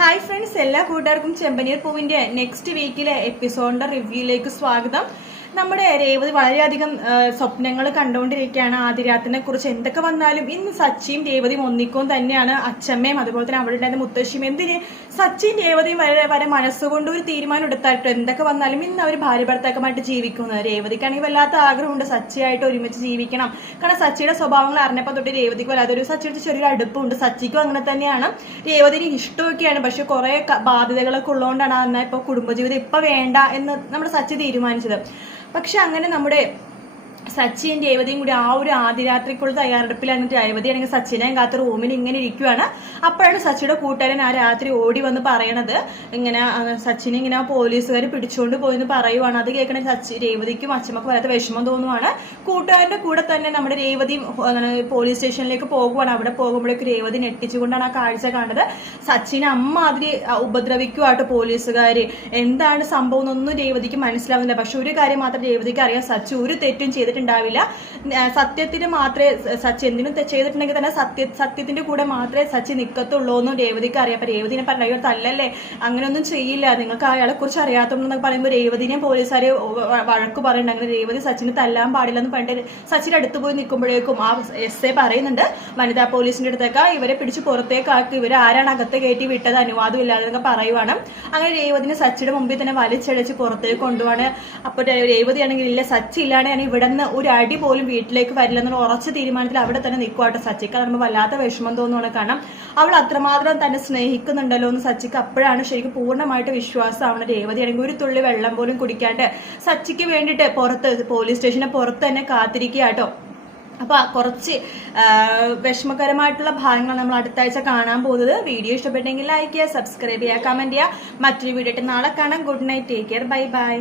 Hi friends, എല്ലാ കൂട്ടുകാർക്കും ചെമ്പനീർ പൂവിന്റെ നെക്സ്റ്റ് വീക്കിലെ എപ്പിസോഡിന്റെ റിവ്യൂയിലേക്ക് സ്വാഗതം. നമ്മുടെ രേവതി വളരെയധികം സ്വപ്നങ്ങൾ കണ്ടുകൊണ്ടിരിക്കുകയാണ് ആദിരാത്തിനെ കുറിച്ച്. എന്തൊക്കെ വന്നാലും ഇന്ന് സച്ചിയും രേവതിയും ഒന്നിക്കും തന്നെയാണ്. അച്ഛമ്മയും അതുപോലെ തന്നെ അവിടെ ഉണ്ടായിരുന്ന മുത്തശ്ശിയും എന്തിന് സച്ചിയും രേവതിയും വരെ മനസ്സുകൊണ്ട് ഒരു തീരുമാനം എടുത്തായിട്ട് എന്തൊക്കെ വന്നാലും ഇന്ന് അവർ ഭാര്യ ഭർത്താക്കമായിട്ട് ജീവിക്കുന്നത്. രേവതിക്കാണെങ്കിൽ വല്ലാത്ത ആഗ്രഹമുണ്ട് സച്ചിയായിട്ട് ഒരുമിച്ച് ജീവിക്കണം. കാരണം സച്ചിയുടെ സ്വഭാവങ്ങൾ അറിഞ്ഞപ്പോൾ തൊട്ട് രേവതിക്ക് വല്ലാതെ ഒരു സച്ചിയുടെ ചെറിയൊരു അടുപ്പുണ്ട്. സച്ചിക്കും അങ്ങനെ തന്നെയാണ്. രേവതിന് ഇഷ്ടമൊക്കെയാണ്, പക്ഷെ കുറെ ബാധ്യതകളൊക്കെ ഉള്ളതുകൊണ്ടാണ് എന്നാൽ ഇപ്പോൾ കുടുംബജീവിതം ഇപ്പൊ വേണ്ട എന്ന് നമ്മുടെ സച്ചി തീരുമാനിച്ചത്. പക്ഷെ അങ്ങനെ നമ്മുടെ സച്ചിയും രേവതിയും കൂടി ആ ഒരു ആദ്യരാത്രിക്കുള്ള തയ്യാറെടുപ്പിലാണ്. രേവതിയാണെങ്കിൽ സച്ചിനെ കാത്ത് റൂമിൽ ഇങ്ങനെ ഇരിക്കുവാണ്. അപ്പോഴാണ് സച്ചിയുടെ കൂട്ടുകാരൻ ആ രാത്രി ഓടി വന്ന് പറയണത്, ഇങ്ങനെ സച്ചിനെ ഇങ്ങനെ പോലീസുകാർ പിടിച്ചുകൊണ്ട് പോയെന്ന് പറയുവാണ്. അത് കേൾക്കണ രേവതിക്കും അച്ഛമ്മക്കും വല്ലാത്ത വിഷമം തോന്നുവാണ്. കൂട്ടുകാരന്റെ കൂടെ തന്നെ നമ്മുടെ രേവതിയും പോലീസ് സ്റ്റേഷനിലേക്ക് പോകുവാണ്. അവിടെ പോകുമ്പോഴേക്ക് രേവതി ഞെട്ടിച്ചുകൊണ്ടാണ് ആ കാഴ്ച കാണുന്നത്. സച്ചിനെ അമ്മ അതിന് ഉപദ്രവിക്കുവാട്ടോ പോലീസുകാര്. എന്താണ് സംഭവം എന്നൊന്നും രേവതിക്ക് മനസ്സിലാവുന്നില്ല. പക്ഷെ ഒരു കാര്യം മാത്രം രേവതിക്ക് അറിയാം, സച്ചി ഒരു തെറ്റും ചെയ്തിട്ടുണ്ടാവില്ല. സത്യത്തിന് മാത്രമേ സച്ചി എന്തിനും ചെയ്തിട്ടുണ്ടെങ്കിൽ തന്നെ സത്യത്തിന്റെ കൂടെ മാത്രമേ സച്ചി നിൽക്കത്തുള്ളൂ എന്നും രേവതിക്ക് അറിയാം. അപ്പൊ രേവതിനെ പറഞ്ഞു, തല്ലല്ലേ, അങ്ങനെയൊന്നും ചെയ്യില്ല, നിങ്ങൾക്ക് അയാളെ കുറിച്ച് അറിയാത്തതെന്നൊക്കെ പറയുമ്പോൾ രേവതിനെയും പോലീസുകാരെ വഴക്ക് പറയുന്നുണ്ട്. അങ്ങനെ രേവതി സച്ചിനെ തല്ലാൻ പാടില്ലെന്ന് പറഞ്ഞിട്ട് സച്ചിന്റെ അടുത്ത് പോയി നിൽക്കുമ്പോഴേക്കും ആ എസ് പറയുന്നുണ്ട്, വനിതാ പോലീസിന്റെ അടുത്തേക്ക് ഇവരെ പിടിച്ച് പുറത്തേക്കാക്കി, ഇവരെ ആരാണ് അകത്ത് കയറ്റി വിട്ടത്, അനുവാദം ഇല്ലാതെ എന്നൊക്കെ പറയുവാണ്. അങ്ങനെ രേവതിനെ സച്ചിയുടെ മുമ്പിൽ തന്നെ വലിച്ചടിച്ച് പുറത്തേക്ക് കൊണ്ടുപോവാണ്. അപ്പൊ രേവതി ആണെങ്കിൽ ഇല്ല, സച്ചി ഇല്ലാതെയാണ് ഇവിടെ നിന്ന് ഒരു അടി പോലും വീട്ടിലേക്ക് വരില്ലെന്നുള്ള ഉറച്ച തീരുമാനത്തിൽ അവിടെ തന്നെ നിൽക്കുവാട്ടോ. സച്ചിക്ക് പറയുമ്പോൾ വല്ലാത്ത വിഷമം തോന്നുവാണ്. കാരണം അവൾ അത്രമാത്രം തന്നെ സ്നേഹിക്കുന്നുണ്ടല്ലോ എന്ന് സച്ചിക്ക് അപ്പോഴാണ് ശരിക്കും പൂർണ്ണമായിട്ട് വിശ്വാസമാണ്. രേവതി ആണെങ്കിൽ ഒരു തുള്ളി വെള്ളം പോലും കുടിക്കാണ്ട് സച്ചിക്ക് വേണ്ടിയിട്ട് പോലീസ് സ്റ്റേഷന് പുറത്ത് തന്നെ കാത്തിരിക്കുകയാട്ടോ. അപ്പൊ കുറച്ച് വിഷമകരമായിട്ടുള്ള ഭാഗങ്ങൾ നമ്മൾ അടുത്ത ആഴ്ച കാണാൻ പോകുന്നത്. വീഡിയോ ഇഷ്ടപ്പെട്ടെങ്കിൽ ലൈക്ക് ചെയ്യുക, സബ്സ്ക്രൈബ് ചെയ്യുക, കമന്റ് ചെയ്യുക. മറ്റൊരു വീഡിയോ നാളെ കാണാം. Good night, take care, bye bye.